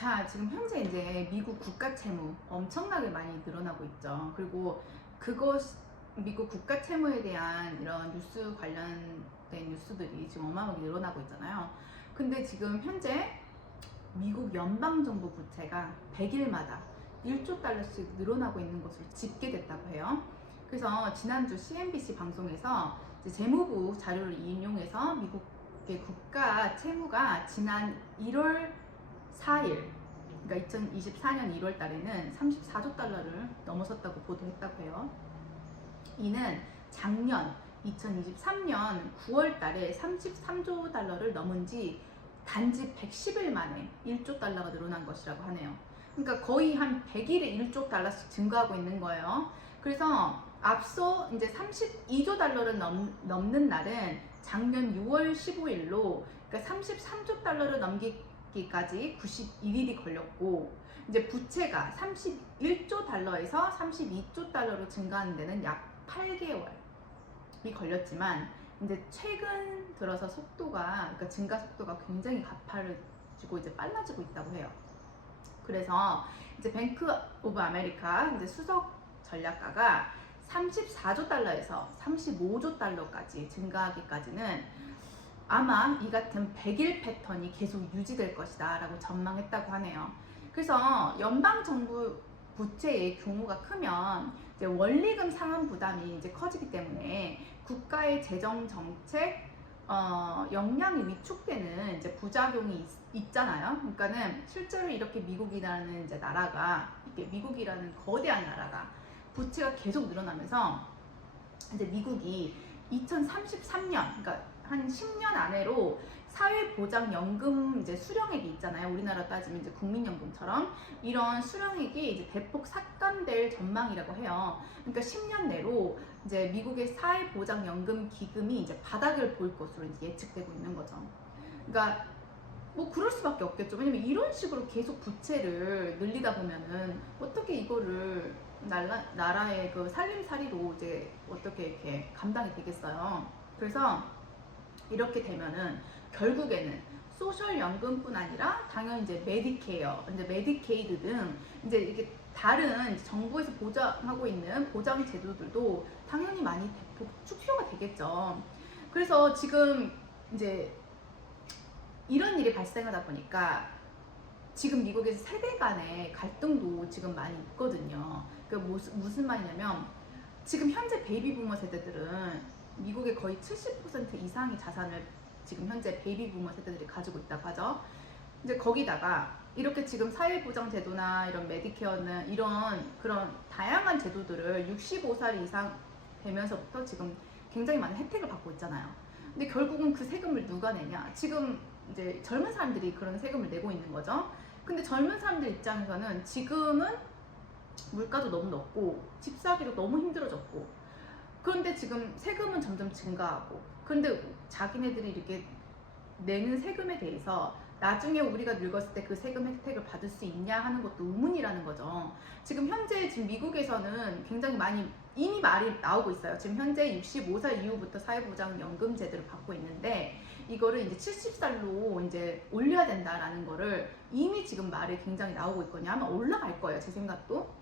자, 지금 현재 이제 미국 국가 채무 엄청나게 많이 늘어나고 있죠. 그리고 그것, 미국 국가 채무에 대한 이런 뉴스 관련된 뉴스들이 지금 어마어마하게 늘어나고 있잖아요. 근데 지금 현재 미국 연방정부 부채가 100일마다 1조 달러씩 늘어나고 있는 것으로 집계됐다고 해요. 그래서 지난주 CNBC 방송에서 이제 재무부 자료를 인용해서 미국의 국가 채무가 지난 1월 4일, 그러니까 2024년 1월 달에는 34조 달러를 넘어섰다고 보도했다고 해요. 이는 작년 2023년 9월 달에 33조 달러를 넘은 지 단지 110일 만에 1조 달러가 늘어난 것이라고 하네요. 그러니까 거의 한 100일에 1조 달러씩 증가하고 있는 거예요. 그래서 앞서 이제 32조 달러를 넘는 날은 작년 6월 15일로, 그러니까 33조 달러를 넘기기까지 91일이 걸렸고, 이제 부채가 31조 달러에서 32조 달러로 증가하는 데는 약 8개월이 걸렸지만, 이제 최근 들어서 그러니까 증가 속도가 굉장히 가파르지고 이제 빨라지고 있다고 해요. 그래서 이제 뱅크 오브 아메리카 이제 수석 전략가가 34조 달러에서 35조 달러까지 증가하기까지는 아마 이 같은 100일 패턴이 계속 유지될 것이다 라고 전망했다고 하네요. 그래서 연방정부 부채의 규모가 크면 이제 원리금 상환 부담이 이제 커지기 때문에 국가의 재정 정책 역량이 위축되는 이제 부작용이 있잖아요. 그러니까는 실제로 이렇게 미국이라는 이제 나라가, 이게 미국이라는 거대한 나라가 부채가 계속 늘어나면서 이제 미국이 2033년, 그러니까 한 10년 안으로 사회보장연금 이제 수령액이 있잖아요. 우리나라 따지면 이제 국민연금처럼 이런 수령액이 이제 대폭 삭감될 전망이라고 해요. 그러니까 10년 내로 이제 미국의 사회보장연금 기금이 이제 바닥을 볼 것으로 이제 예측되고 있는 거죠. 그러니까 뭐 그럴 수밖에 없겠죠. 왜냐면 이런 식으로 계속 부채를 늘리다 보면은 어떻게 이거를 나라의 그 살림살이로 이제 어떻게 이렇게 감당이 되겠어요. 그래서 이렇게 되면은 결국에는 소셜연금뿐 아니라 당연히 이제 메디케어, 이제 메디케이드 등 이제 이게 다른 정부에서 보장하고 있는 보장 제도들도 당연히 많이 대폭 축소가 되겠죠. 그래서 지금 이제 이런 일이 발생하다 보니까 지금 미국에서 세대 간의 갈등도 지금 많이 있거든요. 그 무슨 말이냐면 지금 현재 베이비 부머 세대들은 미국의 거의 70% 이상의 자산을 지금 현재 베이비 부머 세대들이 가지고 있다고 하죠. 이제 거기다가 이렇게 지금 사회보장 제도나 이런 메디케어는 이런 그런 다양한 제도들을 65살 이상 되면서부터 지금 굉장히 많은 혜택을 받고 있잖아요. 근데 결국은 그 세금을 누가 내냐? 지금 이제 젊은 사람들이 그런 세금을 내고 있는 거죠. 근데 젊은 사람들 입장에서는 지금은 물가도 너무 높고 집 사기도 너무 힘들어졌고, 그런데 지금 세금은 점점 증가하고, 그런데 자기네들이 이렇게 내는 세금에 대해서 나중에 우리가 늙었을 때 그 세금 혜택을 받을 수 있냐 하는 것도 의문이라는 거죠. 지금 현재 지금 미국에서는 굉장히 많이 이미 말이 나오고 있어요. 지금 현재 65살 이후부터 사회보장연금 제도를 받고 있는데 이거를 이제 70살로 이제 올려야 된다라는 거를 이미 지금 말이 굉장히 나오고 있거든요. 아마 올라갈 거예요, 제 생각도.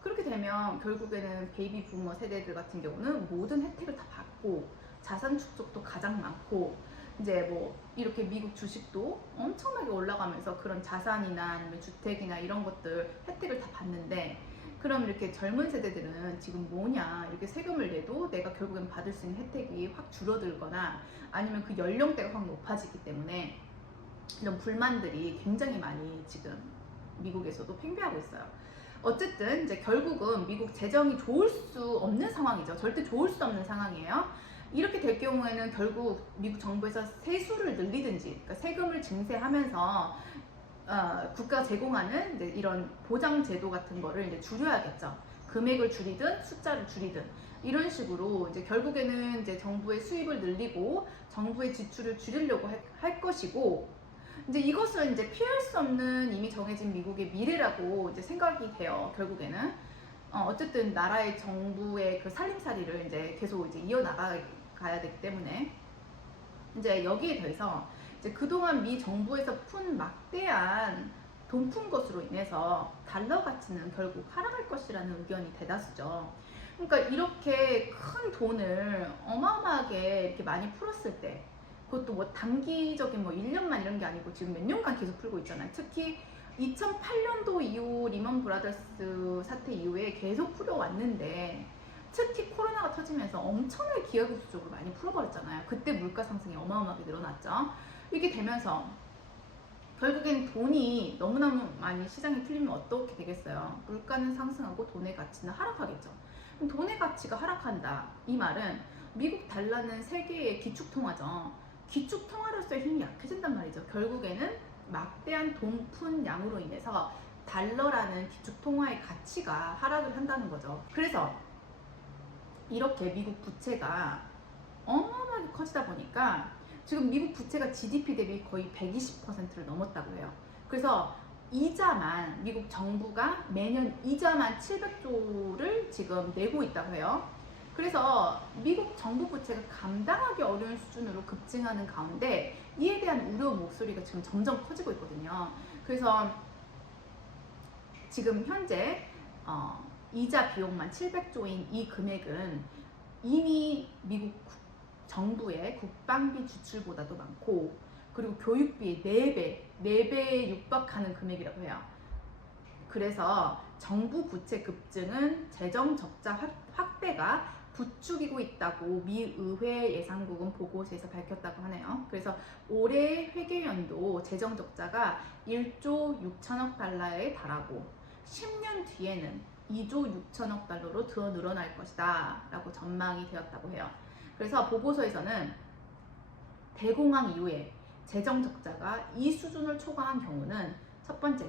그렇게 되면 결국에는 베이비 부머 세대들 같은 경우는 모든 혜택을 다 받고 자산 축적도 가장 많고, 이제 뭐 이렇게 미국 주식도 엄청나게 올라가면서 그런 자산이나 아니면 주택이나 이런 것들 혜택을 다 받는데, 그럼 이렇게 젊은 세대들은 지금 뭐냐, 이렇게 세금을 내도 내가 결국엔 받을 수 있는 혜택이 확 줄어들거나 아니면 그 연령대가 확 높아지기 때문에 이런 불만들이 굉장히 많이 지금 미국에서도 팽배하고 있어요. 어쨌든 이제 결국은 미국 재정이 좋을 수 없는 상황이죠. 절대 좋을 수 없는 상황이에요. 이렇게 될 경우에는 결국 미국 정부에서 세수를 늘리든지, 그러니까 세금을 증세하면서 국가가 제공하는 이제 이런 보장 제도 같은 거를 이제 줄여야겠죠. 금액을 줄이든 숫자를 줄이든 이런 식으로 이제 결국에는 이제 정부의 수입을 늘리고 정부의 지출을 줄이려고 할 것이고, 이제 이것은 이제 피할 수 없는 이미 정해진 미국의 미래라고 이제 생각이 돼요. 결국에는 어쨌든 나라의 정부의 그 살림살이를 이제 계속 이제 이어나가야 되기 때문에 이제 여기에 더해서 이제 그동안 미 정부에서 푼 막대한 돈 푼 것으로 인해서 달러 가치는 결국 하락할 것이라는 의견이 대다수죠. 그러니까 이렇게 큰 돈을 어마어마하게 이렇게 많이 풀었을 때, 그것도 뭐 단기적인 뭐 1년만 이런 게 아니고 지금 몇 년간 계속 풀고 있잖아요. 특히 2008년도 이후 리먼 브라더스 사태 이후에 계속 풀어왔는데, 특히 코로나가 터지면서 엄청나게 기하급수적으로 많이 풀어버렸잖아요. 그때 물가 상승이 어마어마하게 늘어났죠. 이게 되면서 결국엔 돈이 너무너무 많이 시장에 풀리면 어떻게 되겠어요? 물가는 상승하고 돈의 가치는 하락하겠죠. 그럼 돈의 가치가 하락한다. 이 말은 미국 달러는 세계의 기축통화죠. 기축통화로서의 힘이 약해진단 말이죠. 결국에는 막대한 돈 푼 양으로 인해서 달러라는 기축통화의 가치가 하락을 한다는 거죠. 그래서 이렇게 미국 부채가 어마어마하게 커지다 보니까 지금 미국 부채가 GDP 대비 거의 120%를 넘었다고 해요. 그래서 이자만, 미국 정부가 매년 이자만 700조를 지금 내고 있다고 해요. 그래서 미국 정부 부채가 감당하기 어려운 수준으로 급증하는 가운데 이에 대한 우려 목소리가 지금 점점 커지고 있거든요. 그래서 지금 현재 이자 비용만 700조인 이 금액은 이미 미국 정부의 국방비 지출보다도 많고, 그리고 교육비의 4배에 육박하는 금액이라고 해요. 그래서 정부 부채 급증은 재정 적자 확대가 부추기고 있다고 미 의회 예산국은 보고서에서 밝혔다고 하네요. 그래서 올해 회계연도 재정 적자가 1조 6천억 달러에 달하고 10년 뒤에는 2조 6천억 달러로 더 늘어날 것이다 라고 전망이 되었다고 해요. 그래서 보고서에서는 대공황 이후에 재정 적자가 이 수준을 초과한 경우는 첫 번째,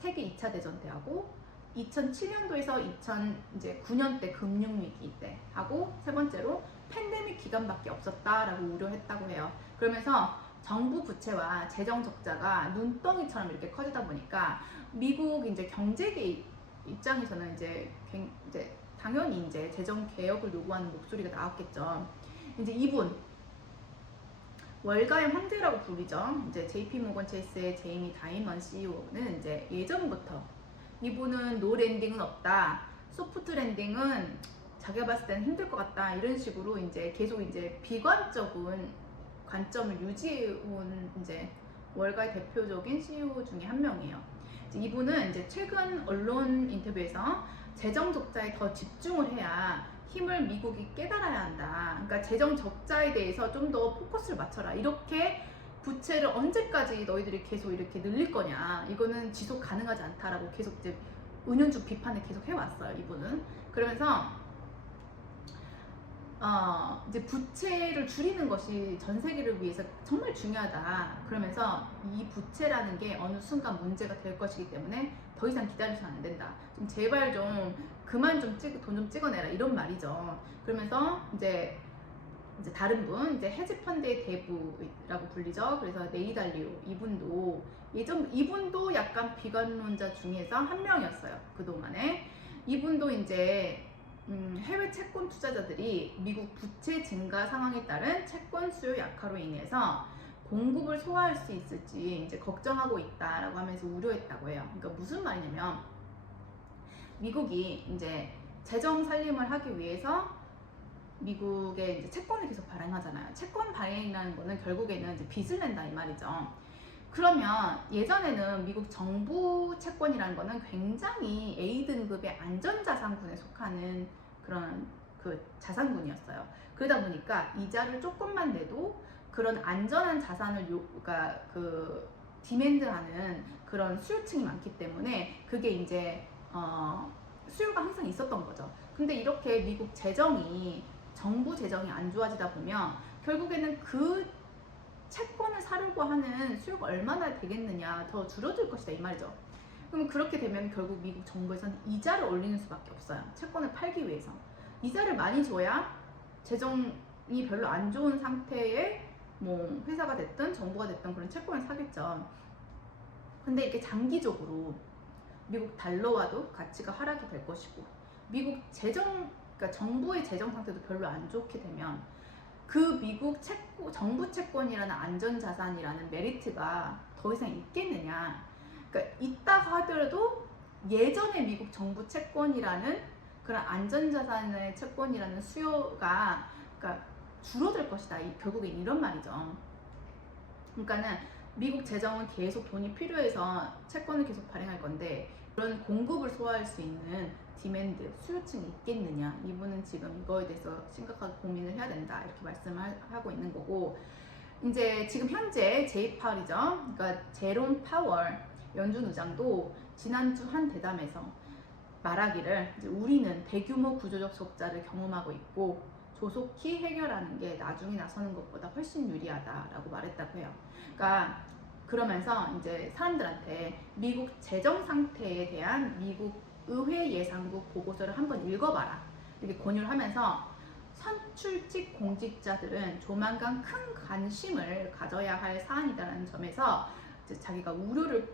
세계 2차 대전 때하고 2007년도에서 2009년 때 금융위기 때 하고, 세 번째로 팬데믹 기간밖에 없었다라고 우려했다고 해요. 그러면서 정부 부채와 재정 적자가 눈덩이처럼 이렇게 커지다 보니까 미국 이제 경제계 입장에서는 이제 당연히 이제 재정 개혁을 요구하는 목소리가 나왔겠죠. 이제 이분 월가의 황제라고 불리죠. 이제 JP 모건 체이스의 제이미 다이먼 CEO는 이제 예전부터 이분은 노 랜딩은 없다, 소프트 랜딩은 자기가 봤을 때는 힘들 것 같다, 이런 식으로 이제 계속 이제 비관적인 관점을 유지해온 이제 월가의 대표적인 CEO 중에 한 명이에요. 이분은 이제 최근 언론 인터뷰에서 재정 적자에 더 집중을 해야 힘을 미국이 깨달아야 한다. 그러니까 재정 적자에 대해서 좀 더 포커스를 맞춰라. 이렇게 부채를 언제까지 너희들이 계속 이렇게 늘릴 거냐. 이거는 지속 가능하지 않다라고 계속 이제 은연중 비판을 계속 해왔어요. 이분은. 그러면서 이제 부채를 줄이는 것이 전 세계를 위해서 정말 중요하다. 그러면서 이 부채라는 게 어느 순간 문제가 될 것이기 때문에 더 이상 기다려서는 안 된다. 좀 제발 좀 그만 좀 돈 좀 찍어내라, 이런 말이죠. 그러면서 이제 다른 분, 이제 헤지펀드의 대부라고 불리죠. 그래서 네이달리오, 이분도 약간 비관론자 중에서 한 명이었어요. 그동안에. 이분도 이제 해외 채권 투자자들이 미국 부채 증가 상황에 따른 채권 수요 약화로 인해서 공급을 소화할 수 있을지 이제 걱정하고 있다라고 하면서 우려했다고 해요. 그러니까 무슨 말이냐면, 미국이 이제 재정 살림을 하기 위해서 미국의 이제 채권을 계속 발행하잖아요. 채권 발행이라는 거는 결국에는 이제 빚을 낸다, 이 말이죠. 그러면 예전에는 미국 정부 채권이라는 거는 굉장히 A등급의 안전자산군에 속하는 그런 그 자산군이었어요. 그러다 보니까 이자를 조금만 내도 그런 안전한 자산을 그러니까 그 디맨드하는 그런 수요층이 많기 때문에 그게 이제 수요가 항상 있었던 거죠. 근데 이렇게 미국 정부 재정이 안 좋아지다 보면 결국에는 그 채권을 사려고 하는 수요가 얼마나 되겠느냐, 더 줄어들 것이다, 이 말이죠. 그럼 그렇게 되면 결국 미국 정부에서는 이자를 올리는 수밖에 없어요. 채권을 팔기 위해서. 이자를 많이 줘야 재정이 별로 안 좋은 상태에 뭐 회사가 됐든 정부가 됐든 그런 채권을 사겠죠. 근데 이렇게 장기적으로 미국 달러와도 가치가 하락이 될 것이고, 미국 그러니까 정부의 재정 상태도 별로 안 좋게 되면 그 미국 정부 채권이라는 안전자산이라는 메리트가 더 이상 있겠느냐. 그러니까 하더라도 예전에 미국 정부 채권이라는 그런 안전자산의 채권이라는 수요가 그러니까 줄어들 것이다. 결국엔 이런 말이죠. 그러니까는 미국 재정은 계속 돈이 필요해서 채권을 계속 발행할 건데 그런 공급을 소화할 수 있는 디맨드, 수요층이 있겠느냐. 이분은 지금 이거에 대해서 심각하게 고민을 해야 된다. 이렇게 말씀하고 있는 거고 이제 지금 현재 J8이죠. 그러니까 제롬 파월 연준 의장도 지난주 한 대담에서 말하기를 우리는 대규모 구조적 적자를 경험하고 있고 조속히 해결하는 게 나중에 나서는 것보다 훨씬 유리하다라고 말했다고 해요. 그러니까 그러면서 이제 사람들한테 미국 재정 상태에 대한 미국 의회 예산국 보고서를 한번 읽어봐라 이렇게 권유를 하면서 선출직 공직자들은 조만간 큰 관심을 가져야 할 사안이다라는 점에서 이제 자기가 우려를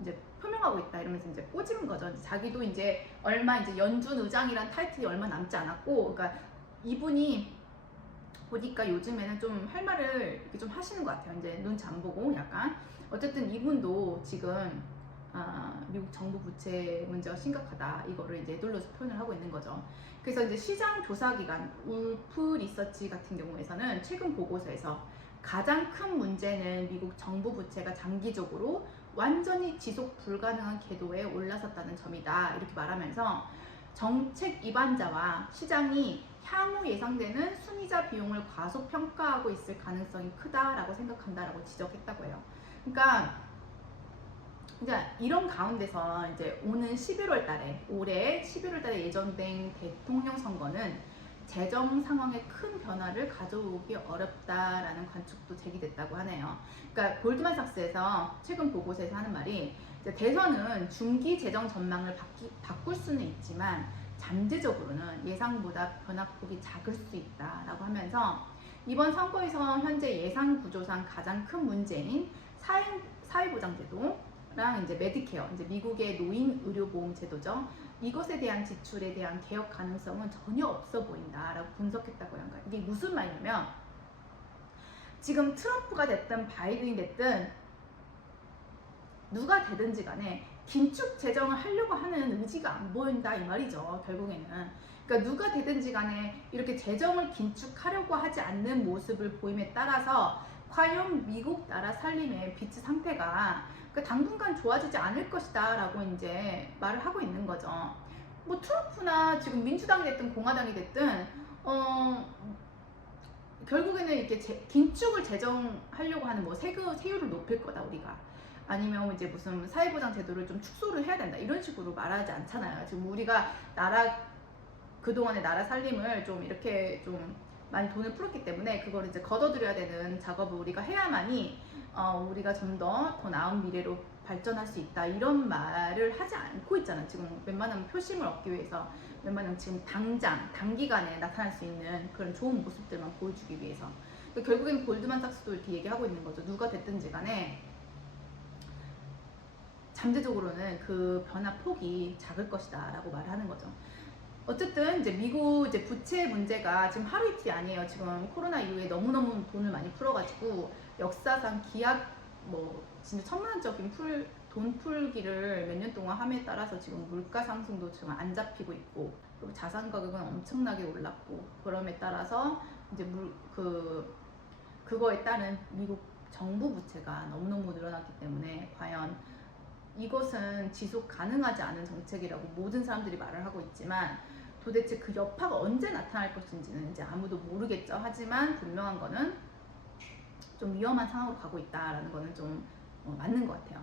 이제 표명하고 있다 이러면서 이제 꼬집은 거죠. 자기도 이제 얼마 이제 연준 의장이란 타이틀이 얼마 남지 않았고, 그러니까 이분이 보니까 요즘에는 좀 할 말을 이렇게 좀 하시는 것 같아요. 이제 눈치 안 보고 약간 어쨌든 이분도 지금 미국 정부 부채 문제가 심각하다 이거를 이제 눌러서 표현을 하고 있는 거죠. 그래서 이제 시장 조사기관 울프 리서치 같은 경우에서는 최근 보고서에서 가장 큰 문제는 미국 정부 부채가 장기적으로 완전히 지속 불가능한 궤도에 올라섰다는 점이다 이렇게 말하면서 정책 입안자와 시장이 향후 예상되는 순이자 비용을 과소평가하고 있을 가능성이 크다라고 생각한다라고 지적했다고 해요. 그러니까 이제 이런 가운데서 이제 오는 11월 달에 올해 11월 달에 예정된 대통령 선거는 재정 상황에 큰 변화를 가져오기 어렵다라는 관측도 제기됐다고 하네요. 그러니까 골드만삭스에서 최근 보고서에서 하는 말이 이제 대선은 중기 재정 전망을 바꿀 수는 있지만 잠재적으로는 예상보다 변화폭이 작을 수 있다라고 하면서 이번 선거에서 현재 예산 구조상 가장 큰 문제인 사회보장제도랑 이제 메디케어, 이제 미국의 노인 의료보험 제도죠. 이것에 대한 지출에 대한 개혁 가능성은 전혀 없어 보인다라고 분석했다고 합니다. 이게 무슨 말이냐면 지금 트럼프가 됐든 바이든이 됐든 누가 되든지 간에 긴축 재정을 하려고 하는 의지가 안 보인다 이 말이죠. 결국에는 그러니까 누가 되든지 간에 이렇게 재정을 긴축하려고 하지 않는 모습을 보임에 따라서 과연 미국 나라 살림의 비치 상태가 그러니까 당분간 좋아지지 않을 것이다 라고 이제 말을 하고 있는 거죠. 뭐 트럼프나 지금 민주당이 됐든 공화당이 됐든 결국에는 이렇게 긴축을 재정하려고 하는 뭐 세율을 높일 거다 우리가 아니면 이제 무슨 사회보장 제도를 좀 축소를 해야 된다 이런 식으로 말하지 않잖아요. 지금 우리가 그동안의 나라 살림을 좀 이렇게 좀 많이 돈을 풀었기 때문에 그걸 이제 걷어들여야 되는 작업을 우리가 해야만이 우리가 좀 더 나은 미래로 발전할 수 있다 이런 말을 하지 않고 있잖아요. 지금 웬만하면 표심을 얻기 위해서 웬만하면 지금 단기간에 나타날 수 있는 그런 좋은 모습들만 보여주기 위해서 결국엔 골드만삭스도 이렇게 얘기하고 있는 거죠. 누가 됐든지 간에 잠재적으로는 그 변화 폭이 작을 것이다 라고 말하는 거죠. 어쨌든 이제 미국 이제 부채 문제가 지금 하루 이틀이 아니에요. 지금 코로나 이후에 너무너무 돈을 많이 풀어가지고 역사상 뭐 진짜 천문학적인 돈 풀기를 몇 년 동안 함에 따라서 지금 물가 상승도 지금 안 잡히고 있고 그리고 자산 가격은 엄청나게 올랐고 그럼에 따라서 이제 그거에 따른 미국 정부 부채가 너무너무 늘어났기 때문에 과연 이것은 지속 가능하지 않은 정책이라고 모든 사람들이 말을 하고 있지만 도대체 그 여파가 언제 나타날 것인지는 이제 아무도 모르겠죠. 하지만 분명한 거는 좀 위험한 상황으로 가고 있다라는 거는 좀 맞는 것 같아요.